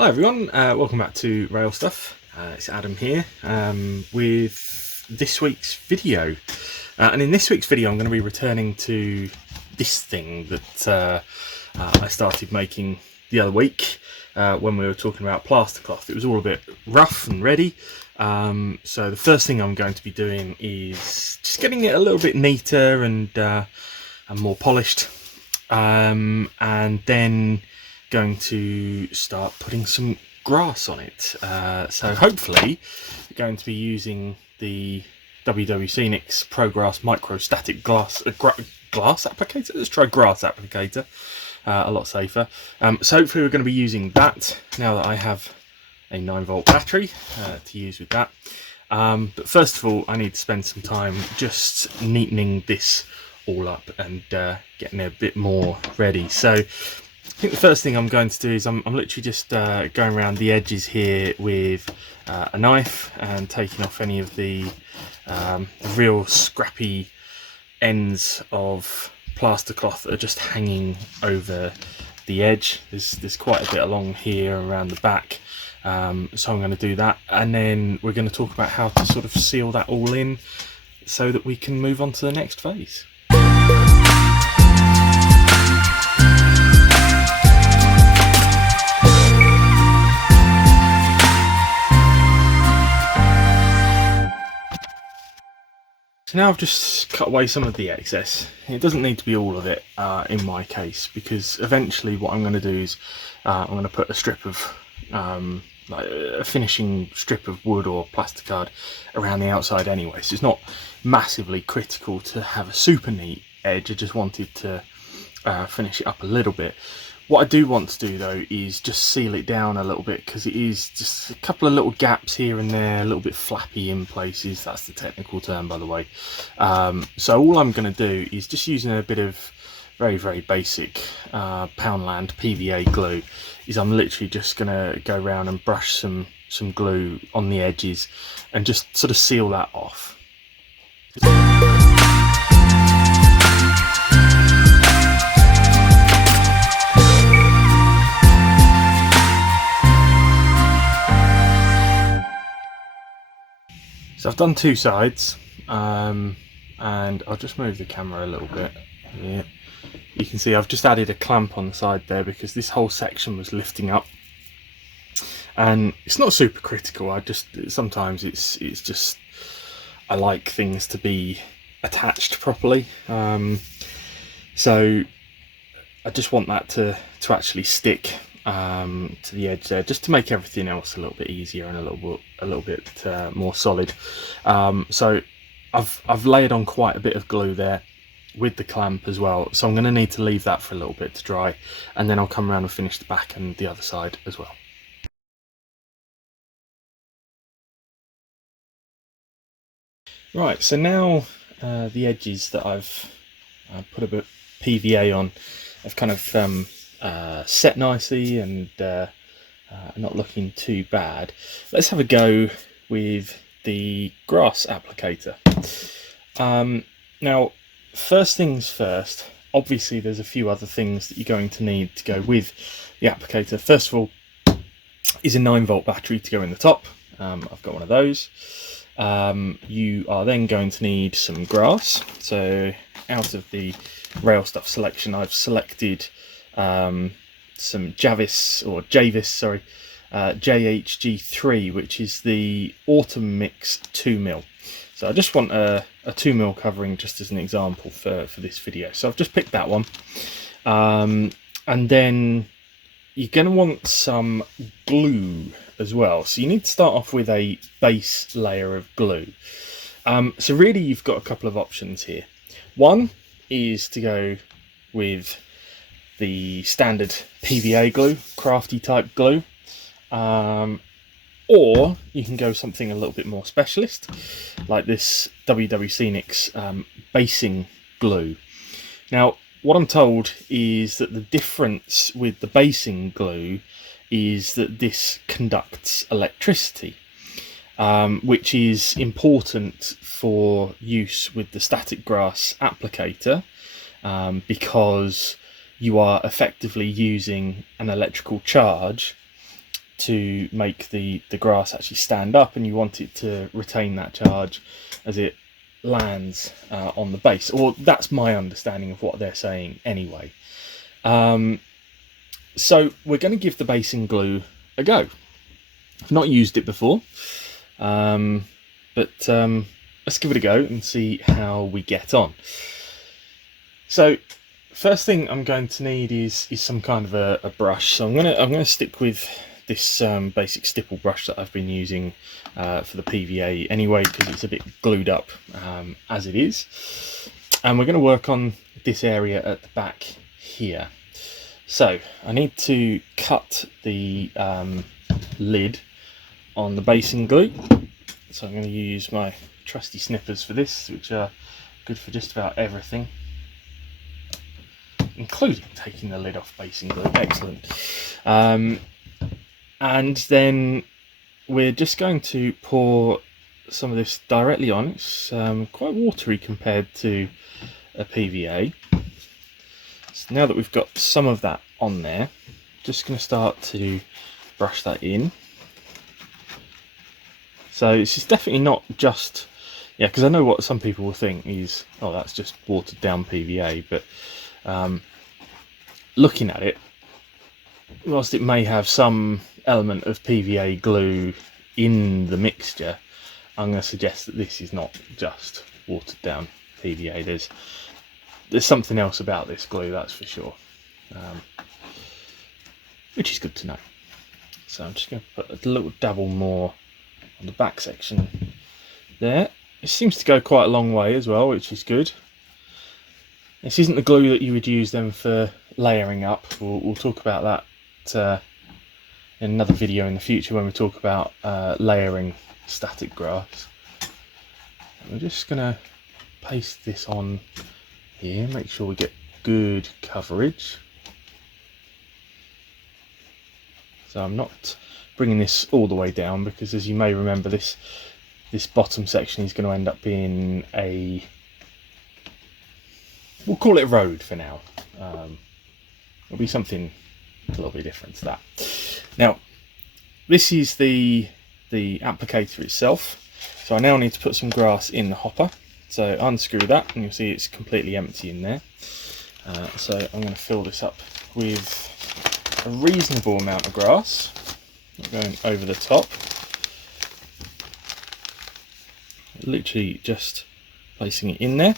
Hi everyone, welcome back to Rail Stuff. It's Adam here with this week's video. And in this week's video I'm going to be returning to this thing that I started making the other week when we were talking about plaster cloth. It was all a bit rough and ready. So the first thing I'm going to be doing is just getting it a little bit neater and more polished. And then going to start putting some grass on it. So hopefully we're going to be using the WWScenics ProGrass microstatic glass applicator. Let's try grass applicator, a lot safer. So hopefully we're going to be using that now that I have a 9-volt battery to use with that. But first of all, I need to spend some time just neatening this all up and getting it a bit more ready. So I think the first thing I'm going to do is I'm literally just going around the edges here with a knife and taking off any of the real scrappy ends of plaster cloth that are just hanging over the edge. There's quite a bit along here around the back, so I'm going to do that, and then we're going to talk about how to sort of seal that all in so that we can move on to the next phase. So now I've just cut away some of the excess. It doesn't need to be all of it in my case, because eventually what I'm going to do is I'm going to put a strip of like a finishing strip of wood or plasticard around the outside anyway, so it's not massively critical to have a super neat edge. I just wanted to finish it up a little bit. What I do want to do though is just seal it down a little bit, because it is just a couple of little gaps here and there, a little bit flappy in places. That's the technical term, by the way. So all I'm going to do is just using a bit of very basic Poundland PVA glue, is I'm literally just going to go around and brush some glue on the edges and just sort of seal that off. So I've done two sides, and I'll just move the camera a little bit here. You can see I've just added a clamp on the side there because this whole section was lifting up, and it's not super critical. Sometimes it's just I like things to be attached properly, so I just want that to actually stick to the edge there, just to make everything else a little bit easier and a little bit more solid. So I've layered on quite a bit of glue there with the clamp as well, so I'm going to need to leave that for a little bit to dry, and then I'll come around and finish the back and the other side as well. Right, so now the edges that I've put a bit of PVA on have kind of set nicely and not looking too bad. Let's have a go with the grass applicator. Now, first things first, obviously there's a few other things that you're going to need to go with the applicator. First of all is a 9-volt battery to go in the top. I've got one of those. You are then going to need some grass. So out of the Rail Stuff selection, I've selected some JHG3, which is the Autumn Mix 2mm. So I just want a 2mm covering just as an example for this video. So I've just picked that one. And then you're going to want some glue as well. So you need to start off with a base layer of glue. So really you've got a couple of options here. One is to go with the standard PVA glue, crafty type glue, or you can go something a little bit more specialist, like this WWScenics basing glue. Now, what I'm told is that the difference with the basing glue is that this conducts electricity, which is important for use with the static grass applicator, because you are effectively using an electrical charge to make the grass actually stand up, and you want it to retain that charge as it lands on the base, or that's my understanding of what they're saying anyway. So we're going to give the basing glue a go. I've not used it before, but let's give it a go and see how we get on. So first thing I'm going to need is some kind of a brush. So I'm gonna stick with this basic stipple brush that I've been using for the PVA anyway, because it's a bit glued up as it is. And we're going to work on this area at the back here. So I need to cut the lid on the basing glue. So I'm going to use my trusty snippers for this, which are good for just about everything, including taking the lid off basing glue. Excellent. And then we're just going to pour some of this directly on. It's quite watery compared to a PVA. So now that we've got some of that on there, just going to start to brush that in. So this is definitely not just, yeah, because I know what some people will think is, oh, that's just watered down PVA, but looking at it, whilst it may have some element of PVA glue in the mixture, I'm going to suggest that this is not just watered down PVA. There's something else about this glue, that's for sure, which is good to know. So I'm just going to put a little dabble more on the back section there. It seems to go quite a long way as well, which is good. This isn't the glue that you would use then for layering up. We'll talk about that in another video in the future when we talk about layering static grass. We're just going to paste this on here, make sure we get good coverage. So I'm not bringing this all the way down, because as you may remember, this bottom section is going to end up being a, we'll call it a road for now. It'll be something a little bit different to that. Now, this is the applicator itself. So I now need to put some grass in the hopper. So unscrew that and you'll see it's completely empty in there. So I'm going to fill this up with a reasonable amount of grass, going over the top. Literally just placing it in there.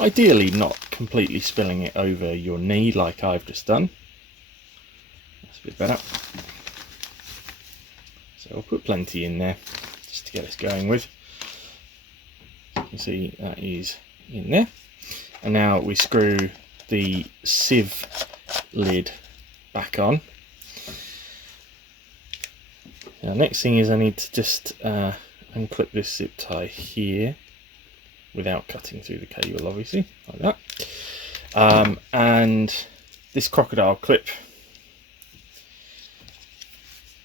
Ideally not completely spilling it over your knee like I've just done. That's a bit better. So I'll put plenty in there just to get us going with. You can see that is in there. And now we screw the sieve lid back on. Now next thing is I need to just unclip this zip tie here without cutting through the cable, obviously, like that. And this crocodile clip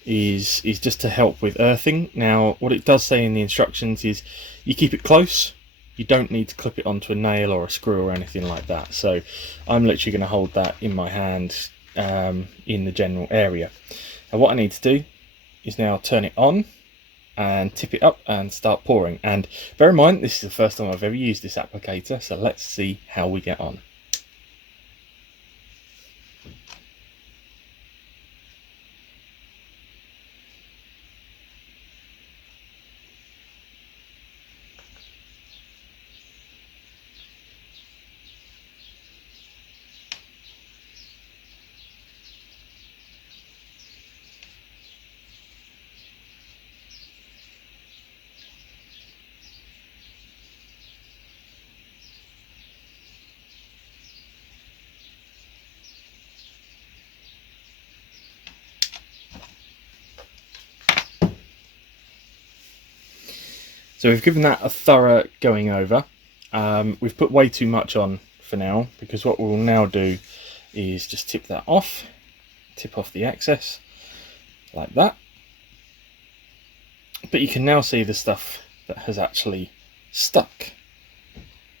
is just to help with earthing. Now what it does say in the instructions is you keep it close. You don't need to clip it onto a nail or a screw or anything like that. So I'm literally going to hold that in my hand in the general area. Now what I need to do is now turn it on and tip it up and start pouring. And bear in mind, this is the first time I've ever used this applicator, so let's see how we get on. So we've given that a thorough going over. We've put way too much on for now, because what we'll now do is just tip that off, tip off the excess like that. But you can now see the stuff that has actually stuck.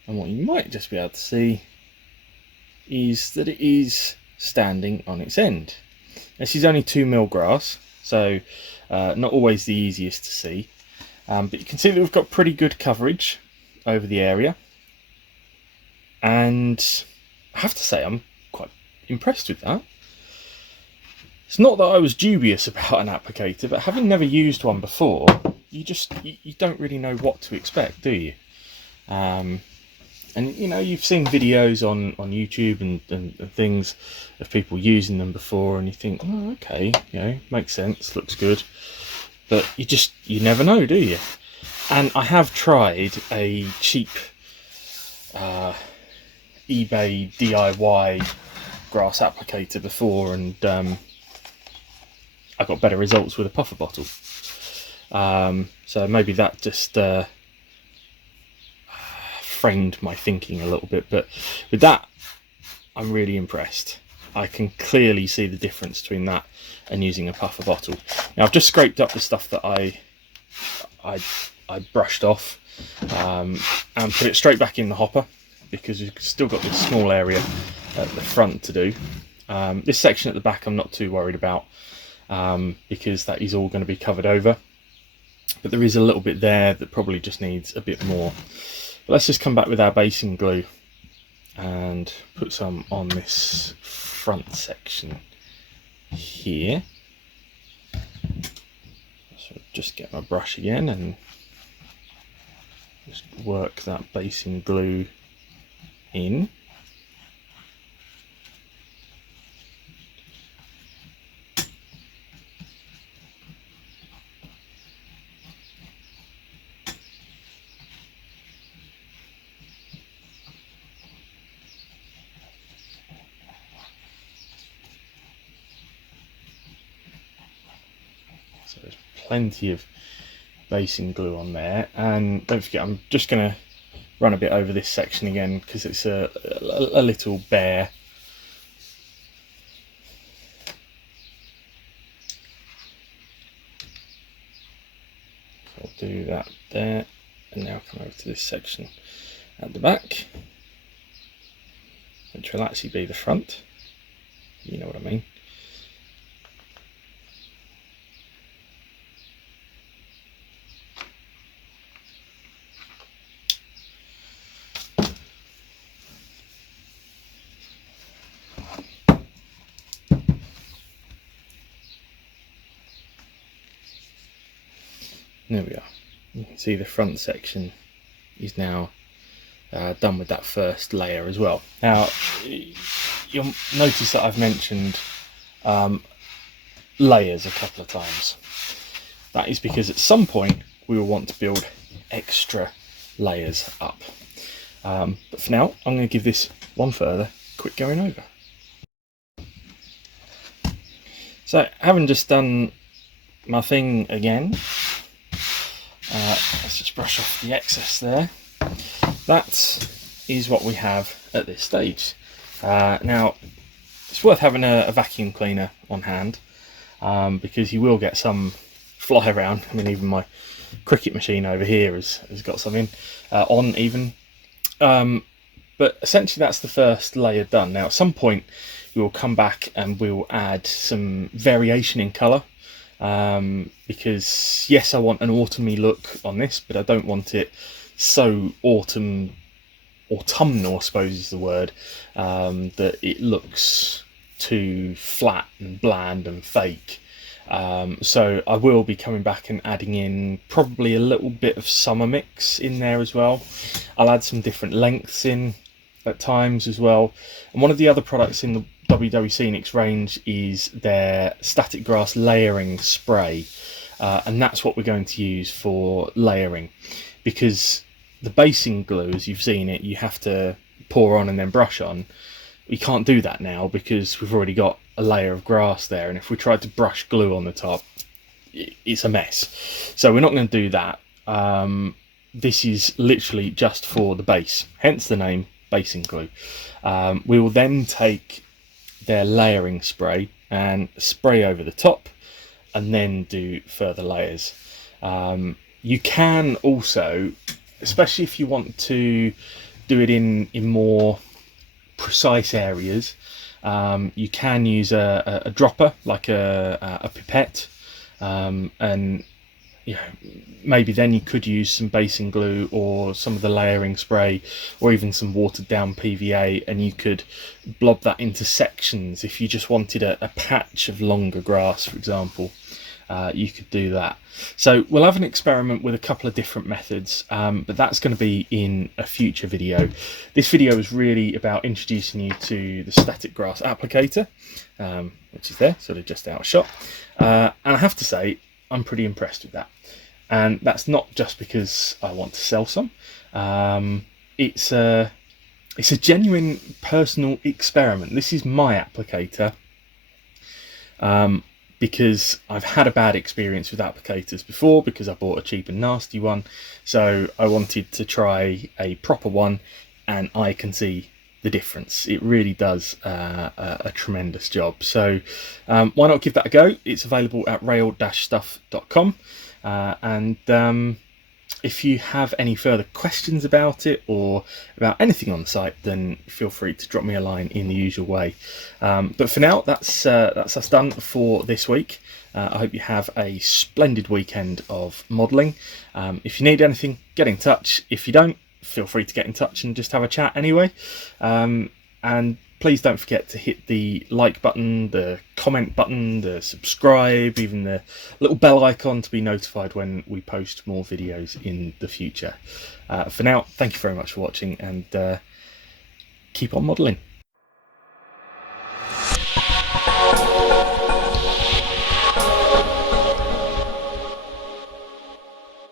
And what you might just be able to see is that it is standing on its end. This is only 2mm grass, so not always the easiest to see. But you can see that we've got pretty good coverage over the area, and I have to say I'm quite impressed with that. It's not that I was dubious about an applicator, but having never used one before, you don't really know what to expect, do you? And you know, you've seen videos on YouTube and things of people using them before, and you think, oh, okay, you know, makes sense, looks good, but you never know, do you? And I have tried a cheap eBay DIY grass applicator before, and I got better results with a puffer bottle. So maybe that just framed my thinking a little bit, but with that, I'm really impressed. I can clearly see the difference between that and using a puffer bottle. Now I've just scraped up the stuff that I brushed off and put it straight back in the hopper, because we've still got this small area at the front to do. This section at the back I'm not too worried about, because that is all going to be covered over, but there is a little bit there that probably just needs a bit more. But let's just come back with our basing glue and put some on this front section here. So just get my brush again and just work that basing glue in. So there's plenty of basing glue on there, and don't forget I'm just going to run a bit over this section again because it's a little bare. So I'll do that there, and now come over to this section at the back, which will actually be the front, you know what I mean. There we are. You can see the front section is now done with that first layer as well. Now you'll notice that I've mentioned layers a couple of times. That is because at some point we will want to build extra layers up. But for now, I'm going to give this one further quick going over. So having just done my thing again, let's just brush off the excess there. That is what we have at this stage. Now it's worth having a vacuum cleaner on hand, because you will get some fly around. I mean, even my cricket machine over here has got some in on even. But essentially that's the first layer done. Now at some point we will come back and we'll add some variation in colour. Because yes, I want an autumny look on this, but I don't want it so autumnal, I suppose is the word, that it looks too flat and bland and fake. So I will be coming back and adding in probably a little bit of summer mix in there as well. I'll add some different lengths in at times as well. And one of the other products in the WWScenics range is their static grass layering spray, and that's what we're going to use for layering, because the basing glue, as you've seen it, you have to pour on and then brush on. We can't do that now because we've already got a layer of grass there, and if we tried to brush glue on the top, it's a mess. So we're not going to do that. This is literally just for the base, hence the name basing glue. We will then take their layering spray and spray over the top and then do further layers. You can also, especially if you want to do it in more precise areas, you can use a dropper, like a pipette, and maybe then you could use some basing glue or some of the layering spray, or even some watered down PVA, and you could blob that into sections. If you just wanted a patch of longer grass, for example, you could do that. So we'll have an experiment with a couple of different methods, but that's going to be in a future video. This video is really about introducing you to the static grass applicator, which is there, sort of just out of shot, and I have to say I'm pretty impressed with that. And that's not just because I want to sell some. It's a genuine personal experiment. This is my applicator, because I've had a bad experience with applicators before, because I bought a cheap and nasty one. So I wanted to try a proper one, and I can see the difference. It really does a tremendous job. So why not give that a go? It's available at rail-stuff.com, and if you have any further questions about it or about anything on the site, then feel free to drop me a line in the usual way. But for now, that's us done for this week. I hope you have a splendid weekend of modelling. If you need anything, get in touch. If you don't, feel free to get in touch and just have a chat anyway. And please don't forget to hit the like button, the comment button, the subscribe, even the little bell icon to be notified when we post more videos in the future. For now, thank you very much for watching, and keep on modelling.